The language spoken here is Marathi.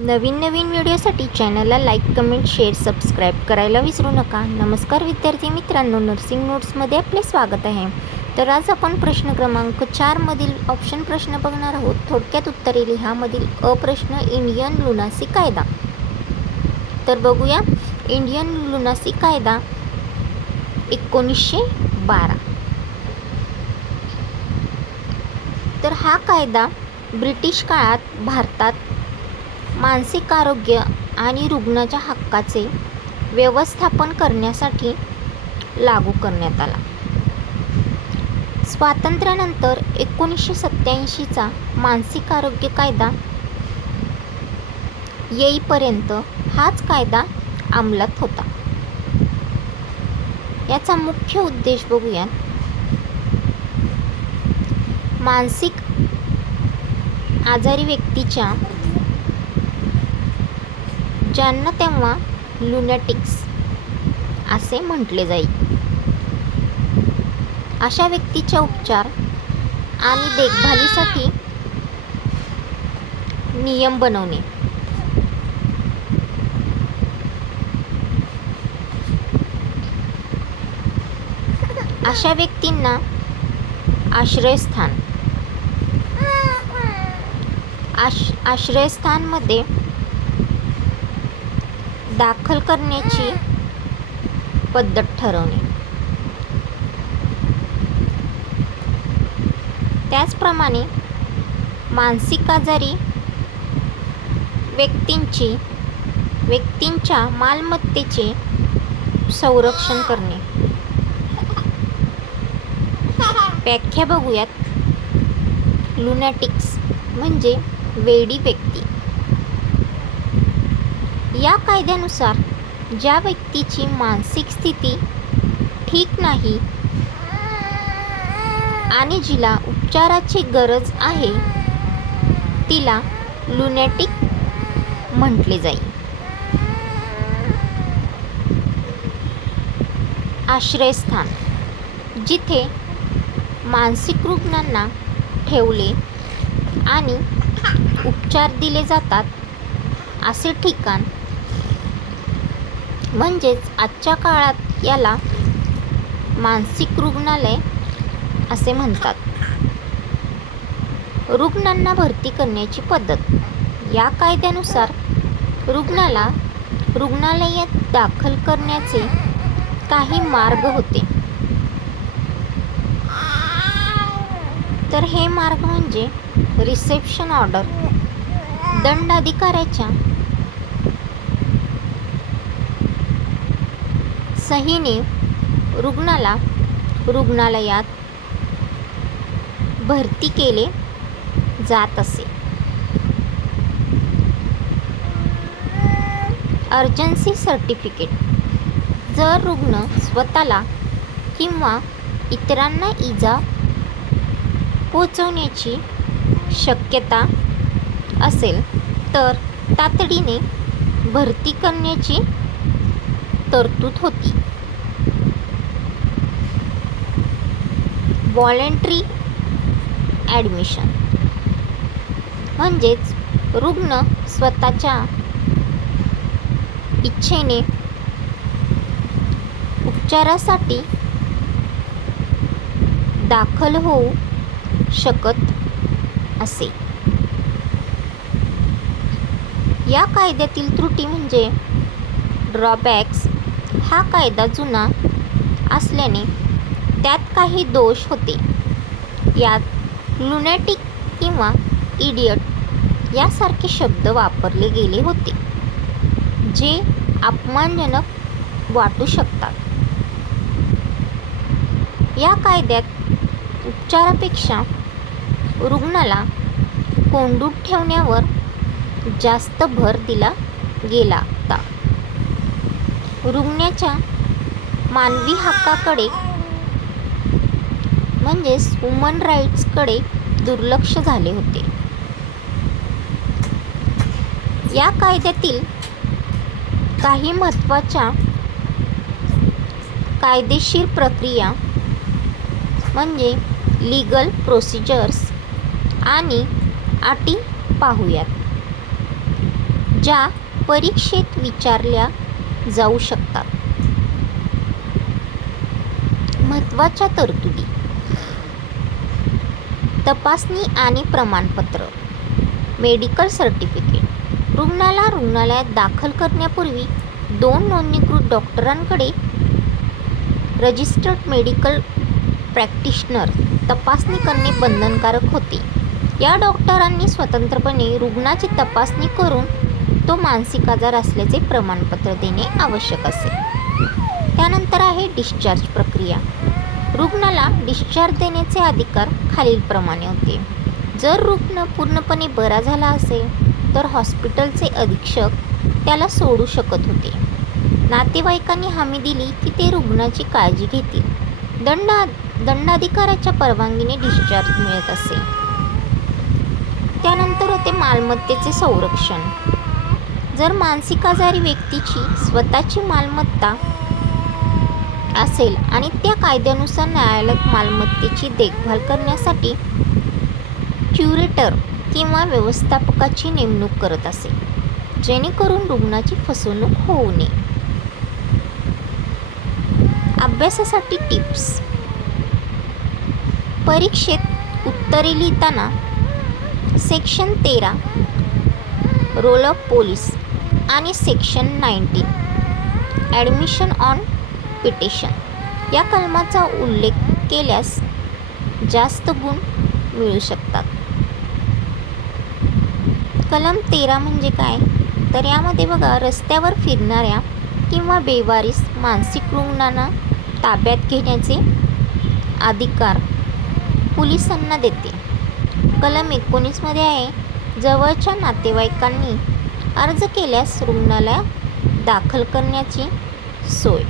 नवीन व्हिडिओसाठी चॅनलला लाईक, कमेंट, शेअर, सबस्क्राईब करायला विसरू नका. नमस्कार विद्यार्थी मित्रांनो, नर्सिंग नोट्समध्ये आपले स्वागत आहे. तर आज आपण प्रश्न क्रमांक 4 मधील ऑप्शन प्रश्न बघणार आहोत. थोडक्यात उत्तरे लिहा. मधील अ प्रश्न, इंडियन लुनासी कायदा. तर बघूया. इंडियन लुनासी कायदा 1912. तर हा कायदा ब्रिटिश काळात भारतात मानसिक आरोग्य आणि रुग्णाच्या हक्काचे व्यवस्थापन करण्यासाठी लागू करण्यात आला. स्वातंत्र्यानंतर 1987चा मानसिक आरोग्य कायदा येईपर्यंत हाच कायदा अंमलात होता. याचा मुख्य उद्देश बघूया. मानसिक आजारी व्यक्तीच्या, ज्यांना तेव्हा लुनॅटिक्स असे म्हटले जाईल, अशा व्यक्तीच्या उपचार आणि देखभालीसाठी नियम बनवणे. अशा व्यक्तींना आश्रयस्थानमध्ये दाखल करण्याची पद्धत ठरवणे. त्याचप्रमाणे मानसिक आजारी व्यक्तींच्या मालमत्तेचे संरक्षण करणे. व्याख्या बघूयात. लुनॅटिक्स म्हणजे वेडी व्यक्ती. या कायद्यानुसार ज्या व्यक्तीची मानसिक स्थिती ठीक नाही आणि जिला उपचाराची गरज आहे, तिला लुनॅटिक म्हटले जाईल. आश्रयस्थान, जिथे मानसिक रुग्णांना ठेवले आणि उपचार दिले जातात, असे ठिकाण म्हणजेच आजच्या काळात याला मानसिक रुग्णालय असे म्हणतात. रुग्णांना भरती करण्याची पद्धत. या कायद्यानुसार रुग्णाला रुग्णालयात दाखल करण्याचे काही मार्ग होते. तर हे मार्ग म्हणजे रिसेप्शन ऑर्डर, दंडाधिकाऱ्याच्या सहीने रुग्णाला रुग्णालयात भरती केले जात असे. Urgency certificate. जर रुग्ण स्वतःला किंवा इतरांना इजा पोचवण्याची शक्यता असेल तर तातडीने भरती करण्याची तरतूद होती. व्हॉलेंटरी ॲडमिशन म्हणजेच रुग्ण स्वतःच्या इच्छेने उपचारासाठी दाखल होऊ शकत असे. या कायद्यातील त्रुटी म्हणजे ड्रॉबॅक्स. हा कायदा जुना असल्याने त्यात काही दोष होते. यात लुनॅटिक किंवा इडियट यासारखे शब्द वापरले गेले होते, जे अपमानजनक वाटू शकतात. या कायद्यात उपचारापेक्षा रुग्णाला कोंडून ठेवण्यावर जास्त भर दिला गेला होता. रुग्णाच्या मानवी हक्काकडे म्हणजेच ह्युमन राईट्सकडे दुर्लक्ष झाले होते. या कायद्यातील काही महत्त्वाच्या कायदेशीर प्रक्रिया म्हणजे लीगल प्रोसिजर्स आणि अटी पाहूयात. ज्या परीक्षेत विचारल्या जाऊ शकतात. महत्त्वाच्या तरतुदी: तपासणी आणि प्रमाणपत्र. Medical certificate. रुग्णाला रुग्णालयात दाखल करण्यापूर्वी 2 नोंदणीकृत डॉक्टरांकडे रजिस्टर्ड मेडिकल प्रॅक्टिशनर तपासणी करणे बंधनकारक होते. या डॉक्टरांनी स्वतंत्रपणे रुग्णाची तपासणी करून तो मानसिक आजार असल्याचे प्रमाणपत्र देणे आवश्यक असे. त्यानंतर आहे डिस्चार्ज प्रक्रिया. रुग्णाला डिस्चार्ज देण्याचे अधिकार खालीलप्रमाणे होते. जर रुग्ण पूर्णपणे बरा झाला असेल तर हॉस्पिटलचे अधीक्षक त्याला सोडू शकत होते. नातेवाईकांनी हमी दिली की ते रुग्णाची काळजी घेतील. दंडाधिकाऱ्याच्या परवानगीने डिस्चार्ज मिळत असे. त्यानंतर होते मालमत्तेचे संरक्षण. जर मानसिक आजारी व्यक्तीची स्वतःची मालमत्ता असेल आणि त्या कायद्यानुसार न्यायालय मालमत्तेची देखभाल करण्यासाठी क्युरेटर किंवा व्यवस्थापकाची नेमणूक करत असे, जेणेकरून रुग्णाची फसवणूक होऊ नये. अभ्यासासाठी टिप्स. परीक्षेत उत्तरे लिहिताना सेक्शन 13 रोल ऑफ पोलीस आणि सेक्शन 19 ॲडमिशन ऑन पिटिशन या कलमाचा उल्लेख केल्यास जास्त गुण मिळू शकतात. कलम 13 म्हणजे काय, तर यामध्ये बघा, रस्त्यावर फिरणाऱ्या किंवा बेवारीस मानसिक रुग्णांना ताब्यात घेण्याचे अधिकार पोलिसांना देते. कलम 19 मध्ये आहे, जवळच्या नातेवाईकांनी अर्ज केल्यास रुग्णालयात दाखल करण्याची सोय.